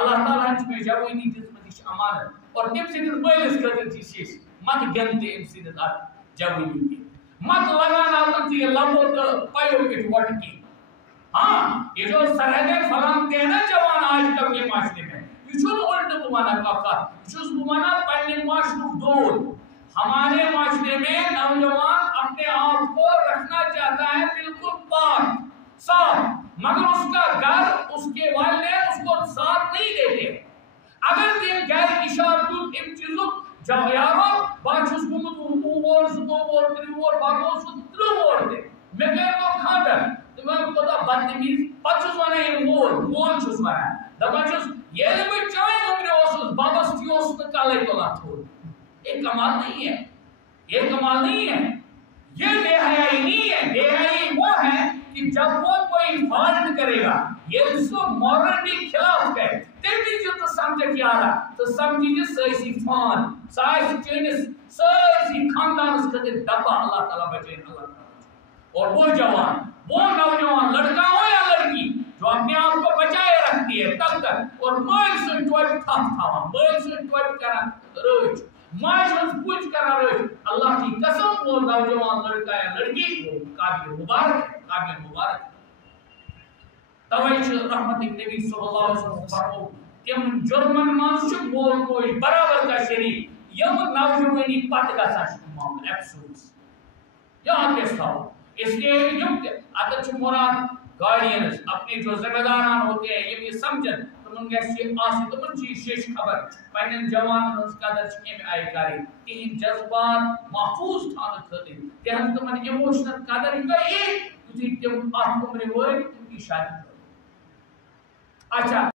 اللہ تعالیٰ ہن جوانی دس امانت اور تم سندس مالس خاطر تھی مت گنتے ام سندس جوانی کی مت لگانا تم لبو تو پیو کے وٹ کی. ہاں یہ جو سرحدیں فلان کے نا جوان آج کل کے معاشرے میں یہ چھو الٹ بمانا کا یہ بمانا پہلے معاشرے دور. ہمارے معاشرے میں نوجوان اپنے آپ کو رکھنا چاہتا ہے بالکل پاک صاف مگر اس کا گھر اس کے والدین اس کو ساتھ نہیں دیتے. اگر تم گھر اشارت ام چیزوں جب یارو باچھس گمت وور زو وور تری وور باگو سو ترو وور دے میں گئے تو کھاندر تمہیں پتا بدتمیز پچھس وانا یہ وور چھس وانا دپان یہ میں چائے عمر اوسس بابس تھی اوس تو کالے تو نہ تھوڑ. یہ کمال نہیں ہے, یہ کمال نہیں ہے, یہ بے حیائی نہیں ہے. بے حیائی وہ ہے کہ جب وہ کوئی فالٹ کرے گا یہ اس کو مورلٹی خلاف ہے تیری جو تو سمجھ کے آ رہا تو سمجھیے سائسی فان سائسی چینس سائسی خاندان اس کے دبا اللہ تعالیٰ بچے اللہ تعالیٰ. اور وہ جوان وہ نوجوان لڑکا ہو یا لڑکی جو اپنے آپ کو بچائے رکھتی ہے تب تک اور مائل سے ٹوائٹ مائل سے ٹوائٹ کرنا روچ مائل سے پوچھ کرنا روچ اللہ کی قسم وہ نوجوان لڑکا یا لڑکی وہ قابل مبارک ہے, قابل مبارک ہے. توائش رحمت نبی صلی اللہ علیہ وسلم فرمو تم جرمن منز مول موج برابر کا شریک یم نوجوانی پت گژھان معاملہ ایپسوس یہاں کیس تھا. اس لیے یم اگر مراد گارڈینز اپنے جو ذمہ داران ہوتے ہیں یہ سمجھن تمن گژھِ آسہِ تمن چیز شیش خبر پنن جوانن ہنز قدر کمہِ آیہِ کرٕنۍ تہنٛدۍ جذبات محفوظ تھاونہٕ خٲطرٕ تہنٛز تمن ایموشنل قدر یہِ یُتھُے تِم اتھ عمرِ وٲتۍ تِم کی شادی. اچھا